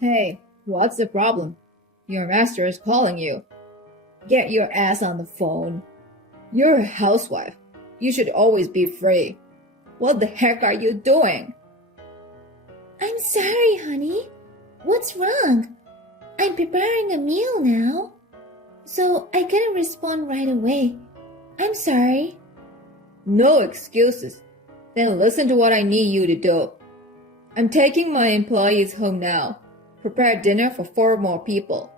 Hey, what's the problem? Your master is calling you. Get your ass on the phone. You're a housewife. You should always be free. What the heck are you doing? I'm sorry, honey. What's wrong? I'm preparing a meal now. So I couldn't respond right away. I'm sorry. No excuses. Then listen to what I need you to do. I'm taking my employees home now. Prepare dinner for 4 more people.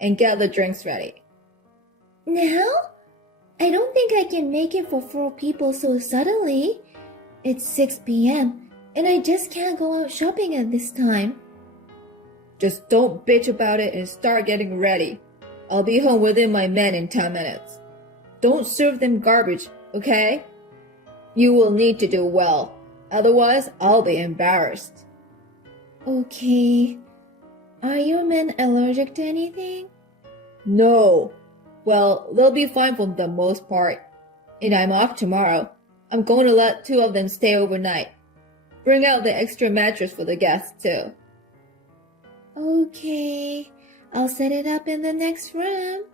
And get the drinks ready. Now? I don't think I can make it for 4 people so suddenly. It's 6 p.m. and I just can't go out shopping at this time. Just don't bitch about it and start getting ready. I'll be home within my men in 10 minutes. Don't serve them garbage, okay? You will need to do well. Otherwise, I'll be embarrassed. Okay. Are your men allergic to anything? No. Well, they'll be fine for the most part. And I'm off tomorrow. I'm going to let 2 of them stay overnight. Bring out the extra mattress for the guests, too. Okay. I'll set it up in the next room.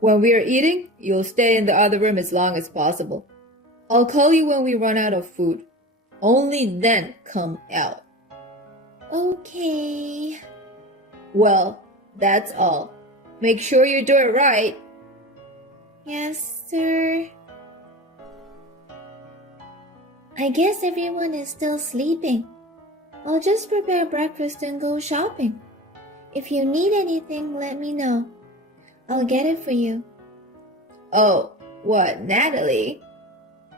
When we are eating, you'll stay in the other room as long as possible. I'll call you when we run out of food. Only then come out. Okay. Well, that's all. Make sure you do it right. Yes, sir. I guess everyone is still sleeping. I'll just prepare breakfast and go shopping. If you need anything, let me know. I'll get it for you. Oh, what, Natalie?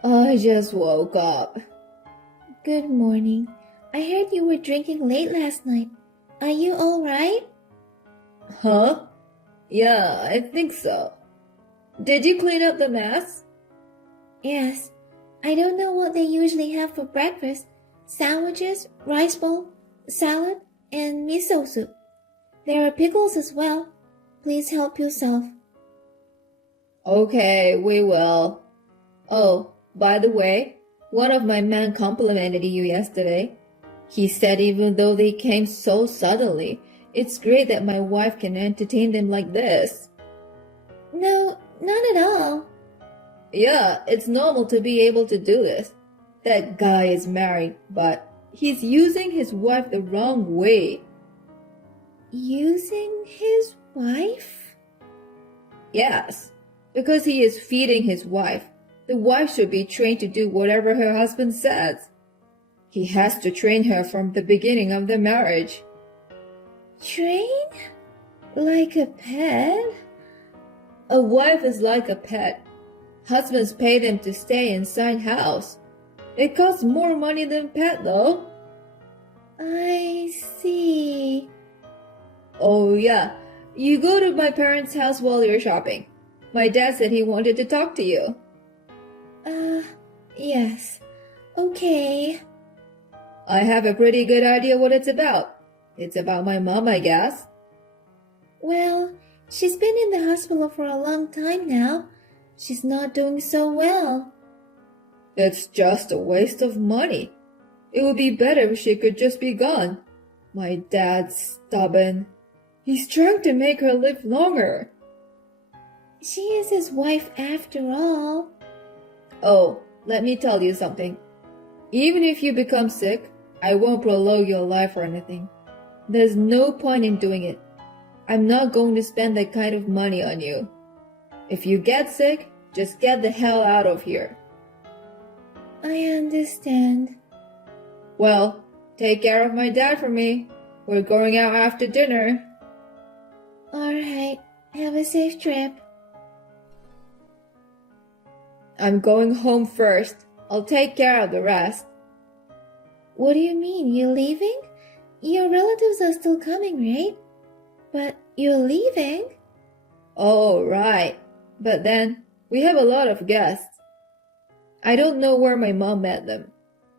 I just woke up. Good morning. I heard you were drinking late last night. Are you alright? Huh? Yeah, I think so. Did you clean up the mess? Yes. I don't know what they usually have for breakfast. Sandwiches, rice bowl, salad, and miso soup. There are pickles as well. Please help yourself. Okay, we will. Oh, by the way, one of my men complimented you yesterday. He said even though they came so suddenly, it's great that my wife can entertain them like this. No, not at all. Yeah, it's normal to be able to do this. That guy is married, but he's using his wife the wrong way. Using his wife? Yes, because he is feeding his wife. The wife should be trained to do whatever her husband says. He has to train her from the beginning of the marriage. Train? Like a pet? A wife is like a pet. Husbands pay them to stay inside house. It costs more money than pet though. I see. Oh yeah, you go to my parents' house while you're shopping. My dad said he wanted to talk to you. Yes. Okay. I have a pretty good idea what it's about. It's about my mom, I guess. Well, she's been in the hospital for a long time now. She's not doing so well. It's just a waste of money. It would be better if she could just be gone. My dad's stubborn. He's trying to make her live longer. She is his wife after all. Oh, let me tell you something. Even if you become sick, I won't prolong your life or anything. There's no point in doing it. I'm not going to spend that kind of money on you. If you get sick, just get the hell out of here. I understand. Well, take care of my dad for me. We're going out after dinner. Alright, have a safe trip. I'm going home first. I'll take care of the rest. What do you mean, you're leaving? Your relatives are still coming, right? But you're leaving? Oh, right. But then, we have a lot of guests. I don't know where my mom met them,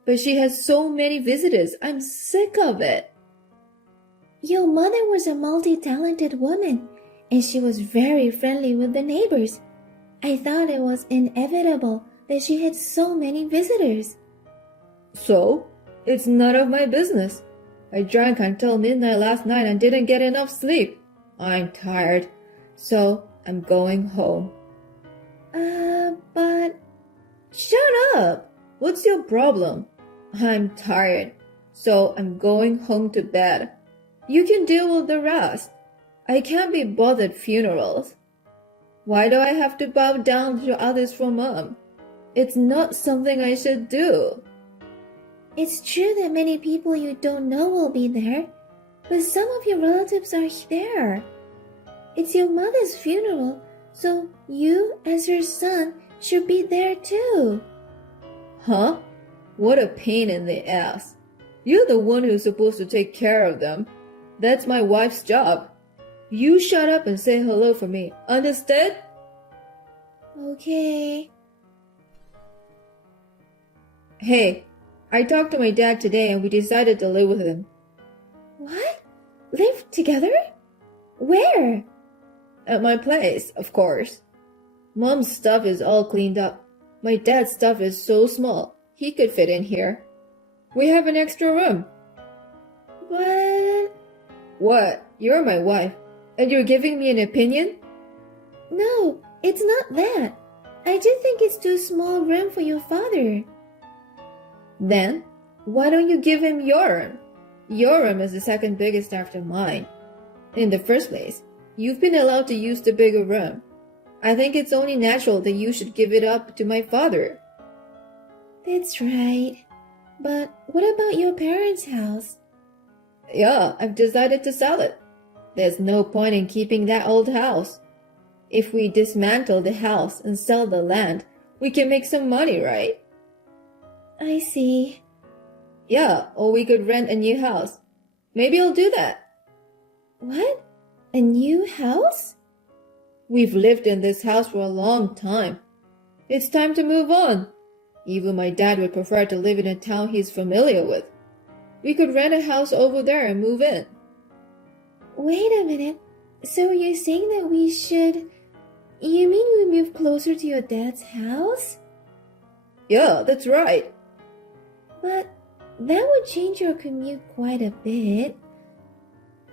but she has so many visitors. I'm sick of it. Your mother was a multi-talented woman, and she was very friendly with the neighbors. I thought it was inevitable that she had so many visitors. So, it's none of my business. I drank until midnight last night and didn't get enough sleep. I'm tired, so I'm going home. But Shut up! What's your problem? I'm tired, so I'm going home to bed. You can deal with the rest. I can't be bothered funerals. Why do I have to bow down to others for Mom? It's not something I should do. it's true that many people you don't know will be there, but some of your relatives are there. It's your mother's funeral, so you, as her son, should be there too. Huh? What a pain in the ass. You're the one who's supposed to take care of them. That's my wife's job. You shut up and say hello for me. Understood? Okay. Hey, I talked to my dad today and we decided to live with him. What? Live together? Where? At my place, of course. Mom's stuff is all cleaned up. My dad's stuff is so small, he could fit in here. We have an extra room. But What? You're my wife, and you're giving me an opinion? no, it's not that. I just think it's too small room for your father. Then, why don't you give him your room? Your room is the second biggest after mine. In the first place, you've been allowed to use the bigger room. I think it's only natural that you should give it up to my father. That's right. But what about your parents' house? Yeah, I've decided to sell it. There's no point in keeping that old house. If we dismantle the house and sell the land, we can make some money, right? I see. Yeah, or we could rent a new house. Maybe I'll do that. What? A new house? We've lived in this house for a long time. It's time to move on. Even my dad would prefer to live in a town he's familiar with. We could rent a house over there and move in. Wait a minute. So you're saying that we should... You mean we move closer to your dad's house? Yeah, that's right. But that would change your commute quite a bit.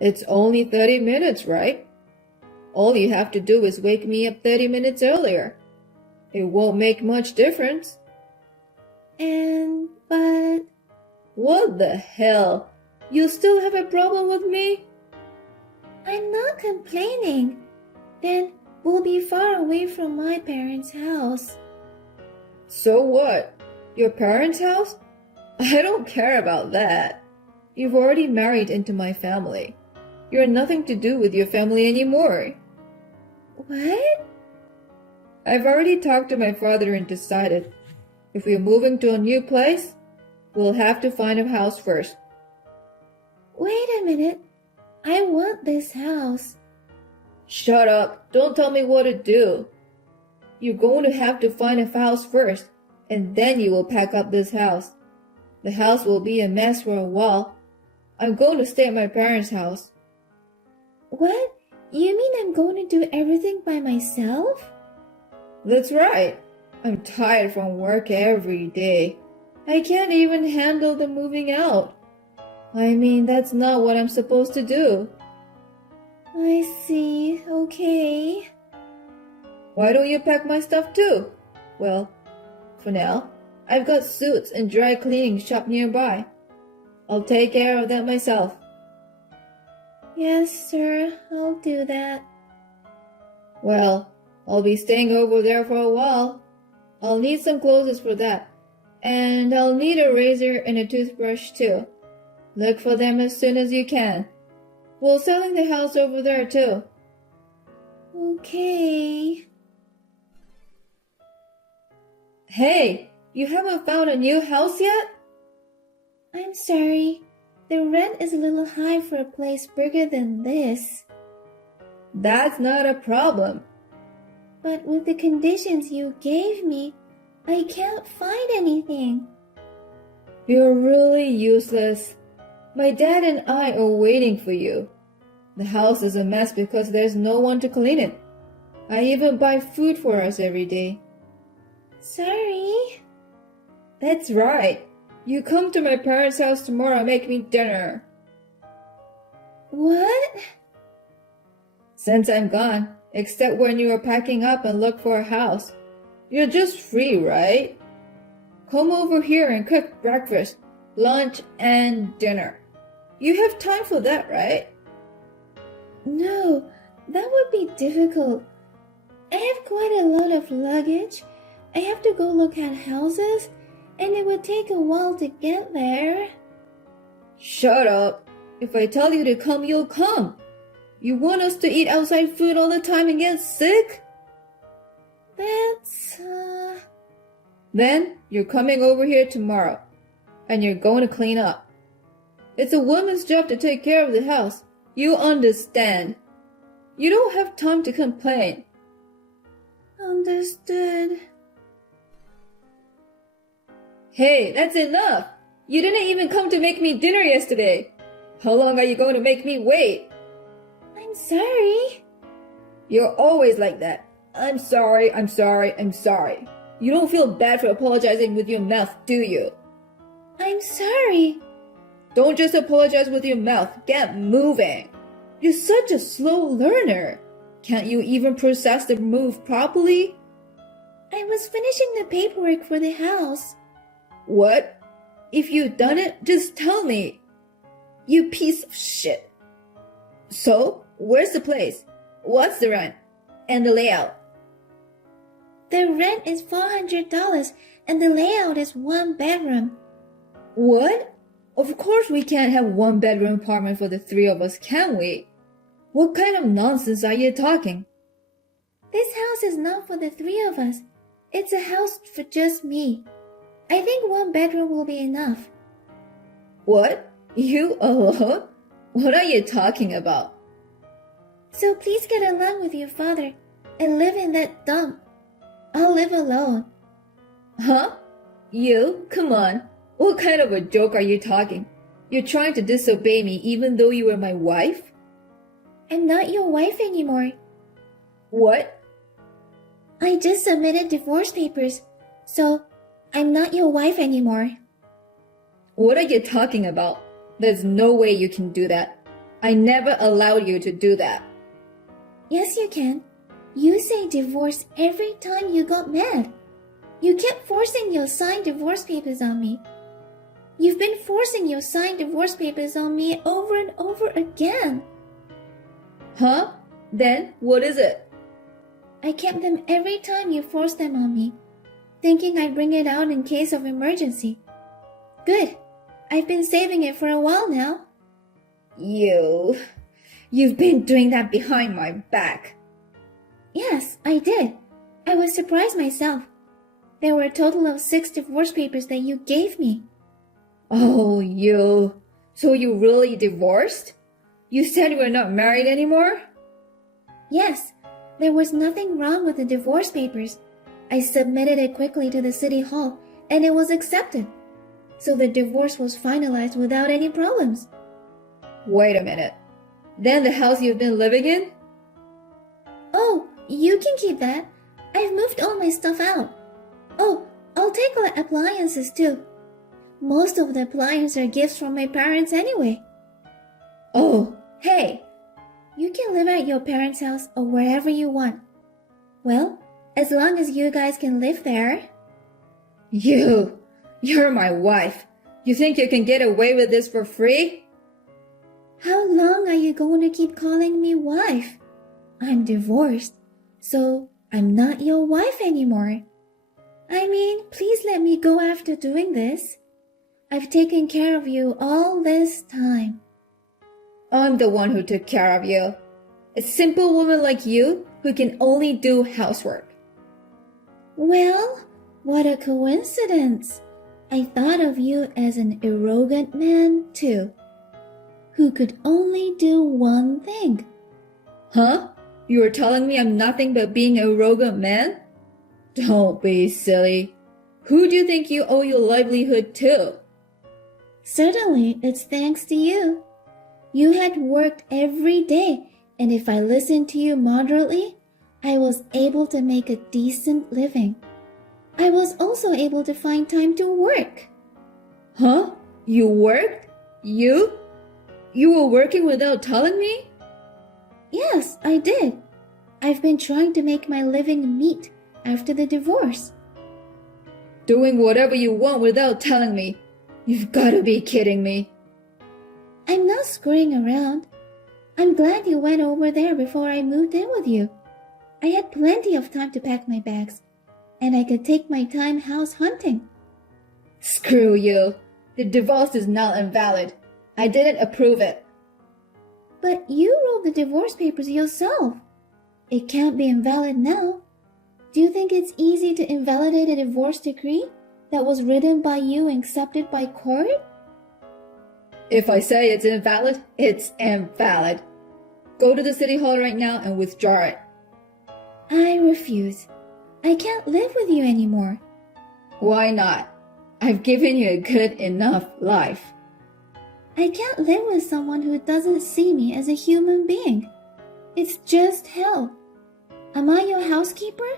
It's only 30 minutes, right? All you have to do is wake me up 30 minutes earlier. It won't make much difference. But... What the hell? You still have a problem with me? I'm not complaining. Then we'll be far away from my parents' house. So what? Your parents' house? I don't care about that. You've already married into my family. You're nothing to do with your family anymore. What? I've already talked to my father and decided if we're moving to a new place, we'll have to find a house first. Wait a minute. I want this house. Shut up. Don't tell me what to do. You're going to have to find a house first, and then you will pack up this house. The house will be a mess for a while. I'm going to stay at my parents' house. What? You mean I'm going to do everything by myself? That's right. I'm tired from work every day. I can't even handle the moving out. I mean, that's not what I'm supposed to do. I see. Okay. Why don't you pack my stuff too? Well, for now, I've got suits and dry cleaning shop nearby. I'll take care of that myself. Yes, sir. I'll do that. Well, I'll be staying over there for a while. I'll need some clothes for that. And I'll need a razor and a toothbrush too. Look for them as soon as you can. We're selling the house over there too. Okay. Hey, you haven't found a new house yet? I'm sorry. The rent is a little high for a place bigger than this. That's not a problem. But with the conditions you gave me, I can't find anything. You're really useless. My dad and I are waiting for you. The house is a mess because there's no one to clean it. I even buy food for us every day. Sorry. That's right. You come to my parents' house tomorrow and make me dinner. What? Since I'm gone, except when you are packing up and look for a house. You're just free, right? Come over here and cook breakfast, lunch, and dinner. You have time for that, right? No, that would be difficult. I have quite a lot of luggage. I have to go look at houses, and it would take a while to get there. Shut up. If I tell you to come, you'll come. You want us to eat outside food all the time and get sick? That's, Then you're coming over here tomorrow, and you're going to clean up. It's a woman's job to take care of the house. You understand. You don't have time to complain. Understood. Hey, that's enough. You didn't even come to make me dinner yesterday. How long are you going to make me wait? I'm sorry. You're always like that. I'm sorry. You don't feel bad for apologizing with your mouth, do you? I'm sorry. Don't just apologize with your mouth. Get moving. You're such a slow learner. Can't you even process the move properly? I was finishing the paperwork for the house. What? If you've done it, just tell me. You piece of shit. So, where's the place? What's the rent? And the layout? The rent is $400 and the layout is 1 bedroom. What? Of course we can't have 1-bedroom apartment for the 3 of us, can we? What kind of nonsense are you talking? This house is not for the 3 of us. It's a house for just me. I think 1 bedroom will be enough. What? You alone? What are you talking about? So please get along with your father and live in that dump. I'll live alone. Huh? You? Come on. What kind of a joke are you talking? You're trying to disobey me even though you were my wife? I'm not your wife anymore. What? I just submitted divorce papers, so I'm not your wife anymore. What are you talking about? There's no way you can do that. I never allowed you to do that. Yes, you can. You say divorce every time you got mad. You kept forcing your signed divorce papers on me. You've been forcing your signed divorce papers on me over and over again. Huh? Then what is it? I kept them every time you forced them on me, thinking I'd bring it out in case of emergency. Good. I've been saving it for a while now. You've been doing that behind my back. Yes, I did. I was surprised myself. There were a total of 6 divorce papers that you gave me. Oh, you. So you really divorced? You said we're not married anymore? Yes, there was nothing wrong with the divorce papers. I submitted it quickly to the city hall and it was accepted. So the divorce was finalized without any problems. Wait a minute. Then the house you've been living in? Oh, you can keep that. I've moved all my stuff out. Oh, I'll take the appliances too. Most of the appliances are gifts from my parents anyway. Oh, hey. You can live at your parents' house or wherever you want. Well, as long as you guys can live there. You're my wife. You think you can get away with this for free? How long are you going to keep calling me wife? I'm divorced, so I'm not your wife anymore. I mean, please let me go after doing this. I've taken care of you all this time. I'm the one who took care of you. A simple woman like you who can only do housework. Well, what a coincidence. I thought of you as an arrogant man too, who could only do one thing. Huh? You are telling me I'm nothing but being an arrogant man? Don't be silly. Who do you think you owe your livelihood to? Certainly, it's thanks to you. You had worked every day, and if I listened to you moderately, I was able to make a decent living. I was also able to find time to work. Huh? You worked? You? You were working without telling me? Yes, I did. I've been trying to make my living meet after the divorce. Doing whatever you want without telling me. You've gotta be kidding me. I'm not screwing around. I'm glad you went over there before I moved in with you. I had plenty of time to pack my bags, and I could take my time house hunting. Screw you. The divorce is null and valid. I didn't approve it. But you wrote the divorce papers yourself. It can't be invalid now. Do you think it's easy to invalidate a divorce decree that was written by you and accepted by court? If I say it's invalid, it's invalid. Go to the city hall right now and withdraw it. I refuse. I can't live with you anymore. Why not? I've given you a good enough life. I can't live with someone who doesn't see me as a human being. It's just hell. Am I your housekeeper?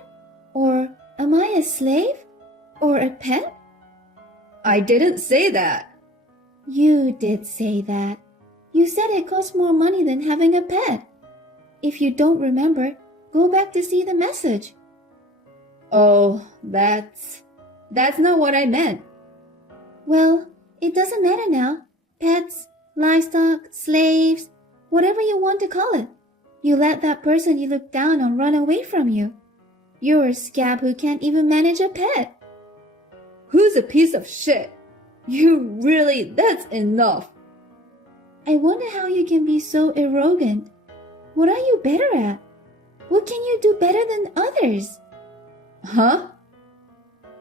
Or am I a slave? Or a pet? I didn't say that. You did say that. You said it costs more money than having a pet. If you don't remember, go back to see the message. Oh, that's not what I meant. Well, it doesn't matter now. Pets, livestock, slaves, whatever you want to call it. You let that person you look down on run away from you. You're a scab who can't even manage a pet. Who's a piece of shit? That's enough. I wonder how you can be so arrogant. What are you better at? What can you do better than others? Huh?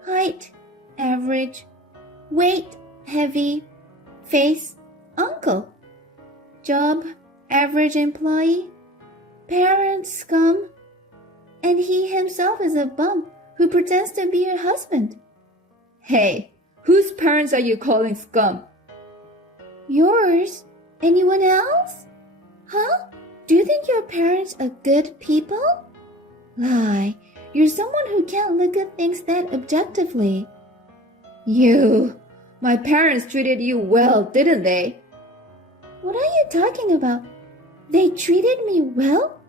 Height, average. Weight, heavy. Face, uncle. Job, average employee. Parents, scum. And he himself is a bum who pretends to be her husband. Hey, whose parents are you calling scum? Yours? Anyone else? Huh? Do you think your parents are good people? Lie. You're someone who can't look at things that objectively. My parents treated you well, didn't they? What are you talking about? They treated me well?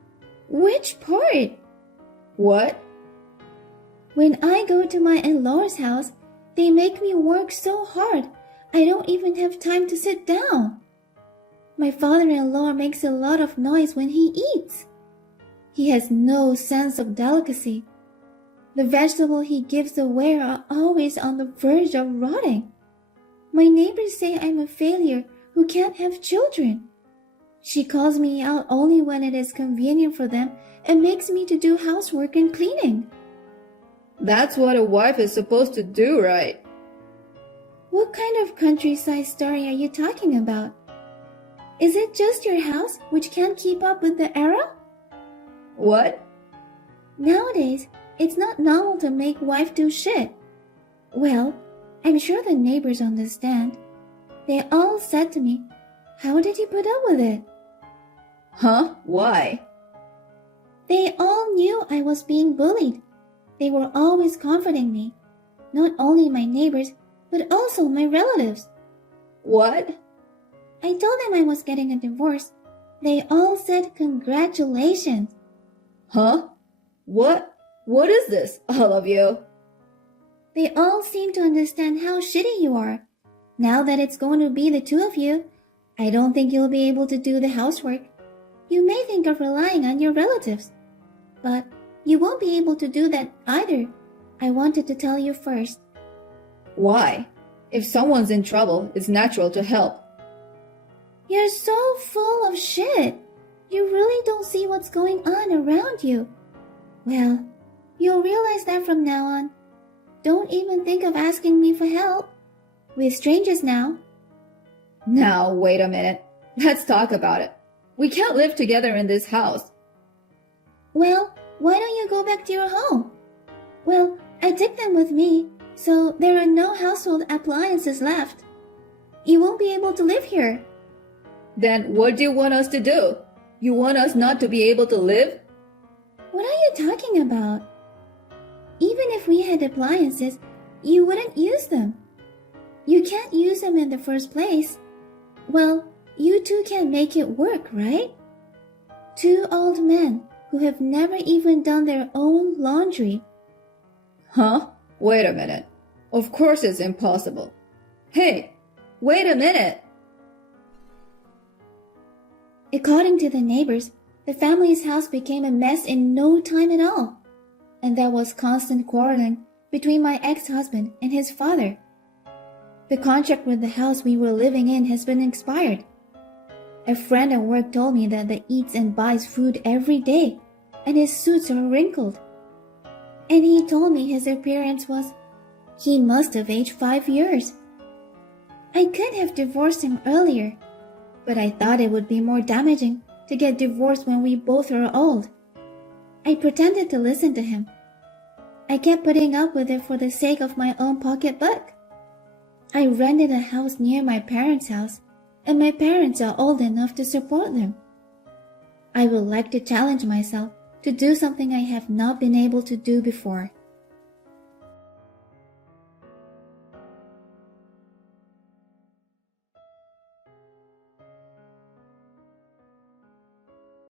Which part? What? When I go to my in-laws' house, they make me work so hard, I don't even have time to sit down. My father-in-law makes a lot of noise when he eats. He has no sense of delicacy. The vegetables he gives away are always on the verge of rotting. My neighbors say I'm a failure who can't have children. She calls me out only when it is convenient for them and makes me to do housework and cleaning. That's what a wife is supposed to do, right? What kind of countryside story are you talking about? Is it just your house which can't keep up with the era? What? Nowadays, it's not normal to make wife do shit. Well, I'm sure the neighbors understand. They all said to me, "How did you put up with it?" Huh? Why? They all knew I was being bullied. They were always comforting me. Not only my neighbors, but also my relatives. What? I told them I was getting a divorce. They all said congratulations. Huh? What is this, all of you? They all seem to understand how shitty you are. Now that it's going to be the two of you, I don't think you'll be able to do the housework. You may think of relying on your relatives, but you won't be able to do that either. I wanted to tell you first. Why? If someone's in trouble, it's natural to help. You're so full of shit. You really don't see what's going on around you. Well, you'll realize that from now on. Don't even think of asking me for help. We're strangers now. Now, wait a minute. Let's talk about it. We can't live together in this house. Well, why don't you go back to your home? Well, I took them with me, so there are no household appliances left. You won't be able to live here. Then what do you want us to do? You want us not to be able to live? What are you talking about? Even if we had appliances, you wouldn't use them. You can't use them in the first place. Well, You two can make it work, right? Two old men who have never even done their own laundry. Huh? Wait a minute. Of course it's impossible. Hey, wait a minute. According to the neighbors, the family's house became a mess in no time at all, and there was constant quarreling between my ex-husband and his father. The contract with the house we were living in has been expired. A friend at work told me that he eats and buys food every day, and his suits are wrinkled. And he told me his appearance he must have aged 5 years. I could have divorced him earlier, but I thought it would be more damaging to get divorced when we both are old. I pretended to listen to him. I kept putting up with it for the sake of my own pocketbook. I rented a house near my parents' house, and my parents are old enough to support them. I would like to challenge myself to do something I have not been able to do before.